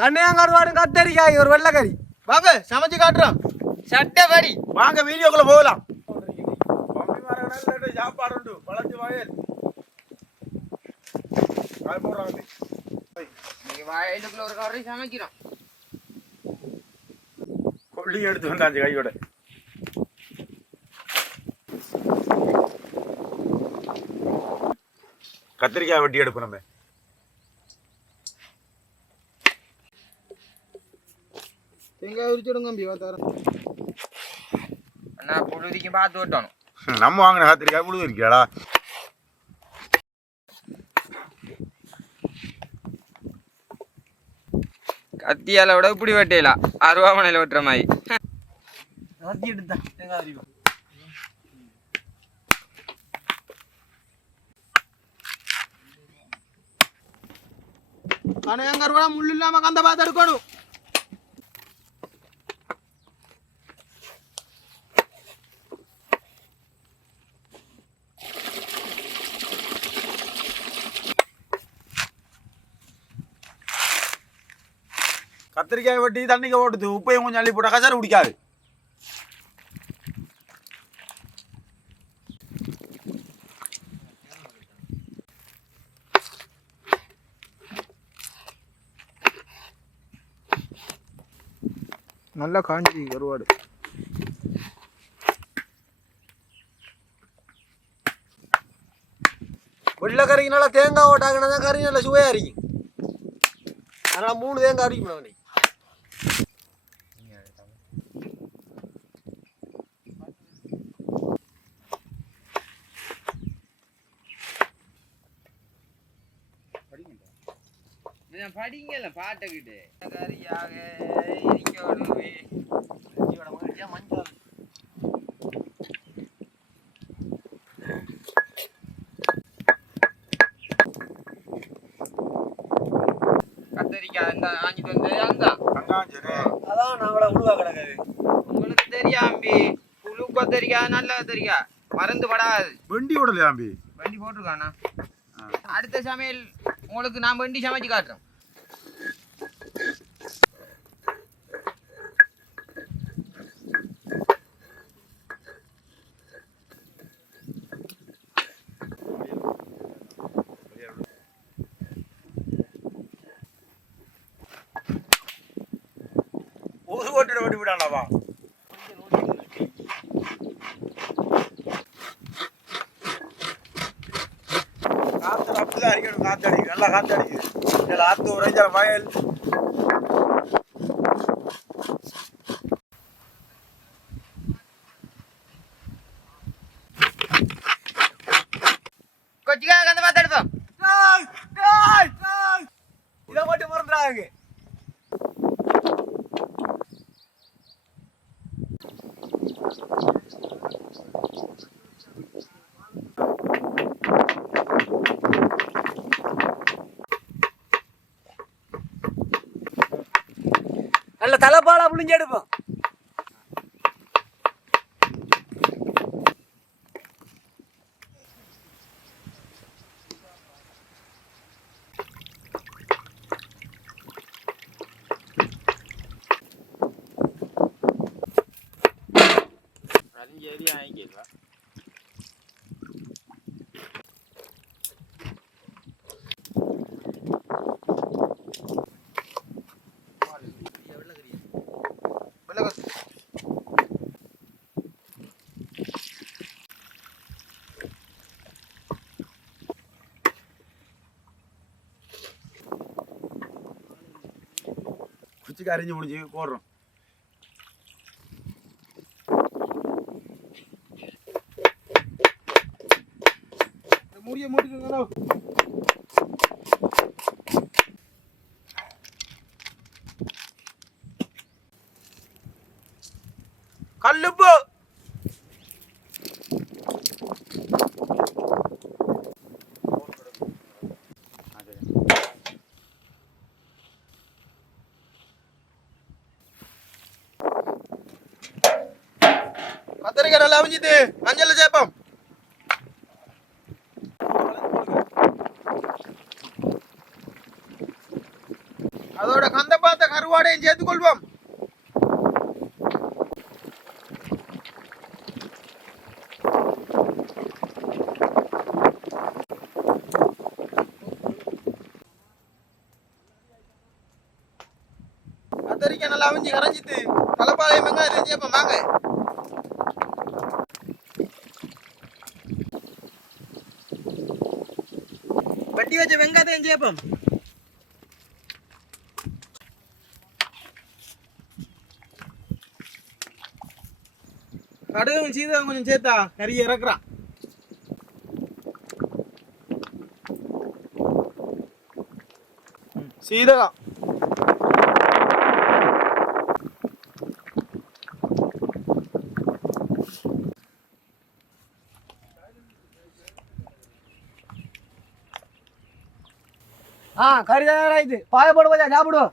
கண்ணையாங்கருவாடும் கத்தரிக்காய் ஒரு வெள்ளைக்கறி வாங்க சமைச்சு காட்டுறோம். சட்டப்படி வாங்க வீடியோக்குள்ள போகலாம். சாப்பாடு உண்டு பழச்சி வயல் வயலுக்குள்ள ஒரு கறி சமைக்கிறோம். கொள்ளி எடுத்து வந்தாச்சு கையோட. கத்திரிக்காய் வெட்டி எடுப்போம் நம்ம. தேங்காய் உரிச்சிடுங்க தம்பி வாத்தாரம். அண்ணா புழுதிக்கும் பார்த்து ஓட்டணும். நம்ம வாங்கின கத்திரிக்காய் புழு இருக்கியாடா? கத்தியால விட இப்படி வெட்டையலாம், அருவாமனையில் வெட்டுற மாதிரி. கத்தி எடுத்தா தேங்காய் உரிப்போம். கணையங்கருவா முள்ளு இல்லாம கந்த பார்த்து எடுக்கணும். கத்திரிக்காய் வெட்டி தண்ணிக்கு ஓட்டுது, உப்பையும் கொஞ்சம் அள்ளி போட்டா கசாரு பிடிக்காது. நல்லா காஞ்சி கருவாடு. வெள்ளை கறிக்கு நல்லா தேங்காய் ஓட்டாங்கன்னா தான் கறி நல்லா சுவையாக இருக்கும். அதனால் 3 தேங்காய் அடிக்கணும் அன்னைக்கு. படிங்கல பாட்டுக்கிட்டு கறியாக மஞ்சள் கத்தரிக்காய் அந்த வாங்கிட்டு வந்து அதான் நம்மள உருவா கிடக்குது. உங்களுக்கு தெரியாம்பி புழு கத்தரிக்காய் நல்ல கத்தரிக்காய் மருந்து படாது. வெண்டி விடலையாம்பி? வண்டி போட்டிருக்காண்ணா. அடுத்த சமையல் உங்களுக்கு நான் வண்டி சமைச்சு காட்டுறேன். ஒரு ஓட்டிட ஓட்டி விடாண்டாவா? காத்து அப்படிதான் அடிக்கணும். காத்து அடிக்குது, நல்லா காத்து அடிக்குது. இதில் ஆத்து ஒரு அஞ்சாறு வயல். கொச்சிக்காக அந்த பார்த்து எடுப்போம். இதை மட்டும் மறந்துடாங்க. நல்ல தலைப்பாலா புளிஞ்சு எடுப்போம். குச்சிக்கு அரிஞ்சு முடிஞ்சு போடுறோம். முடிய மூட்டிட்டு கல்லுப்பு கத்திரிக்காய் நல்லா அவிஞ்சிட்டு மஞ்சள் சேர்ப்போம். அதோட கந்த பாத்த கருவாடையும் சேர்த்துக் கொள்வோம். கத்தரிக்காய் நல்லா அவிஞ்சு கரைஞ்சிட்டு தலைப்பாளையம் வெங்காயம் சேர்ப்போம் வாங்க. வெட்டி வச்ச வெங்காயத்தையும் சேர்ப்போம். கடுகும் சீரகம் கொஞ்சம் சேர்த்தா கறி இறக்குறான். சீரகம் கறி தயாராகிது. பாய போடு கொஞ்சம் சாப்பிடுவோம்.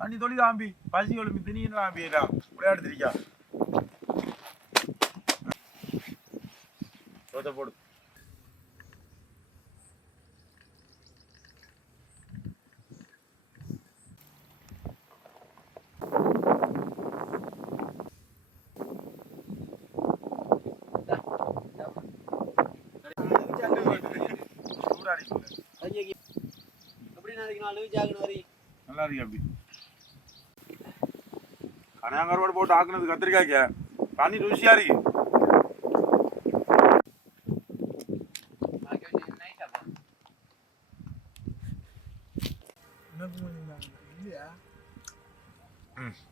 தண்ணி தொழில் ஆம்பி பசி ஒழும்பி திணின்னு ஆம்பிடா விளையாடுத்திருக்கா சோத்தை போடு. நல்லா இருக்கு அப்படி கனையாங்கரோடு போட்டு ஆக்குனது கத்திரிக்காய்க்க தண்ணி ருசியா இருக்கு.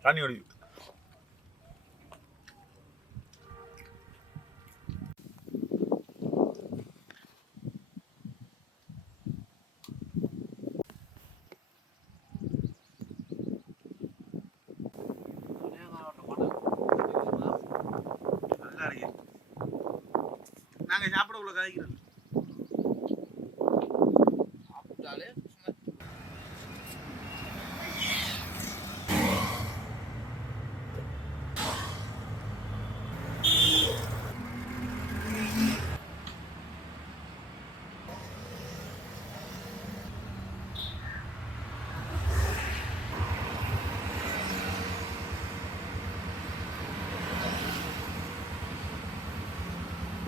தண்ணி ஒடி நாங்க சாப்பிட உள்ள காய்க்கிறோம்.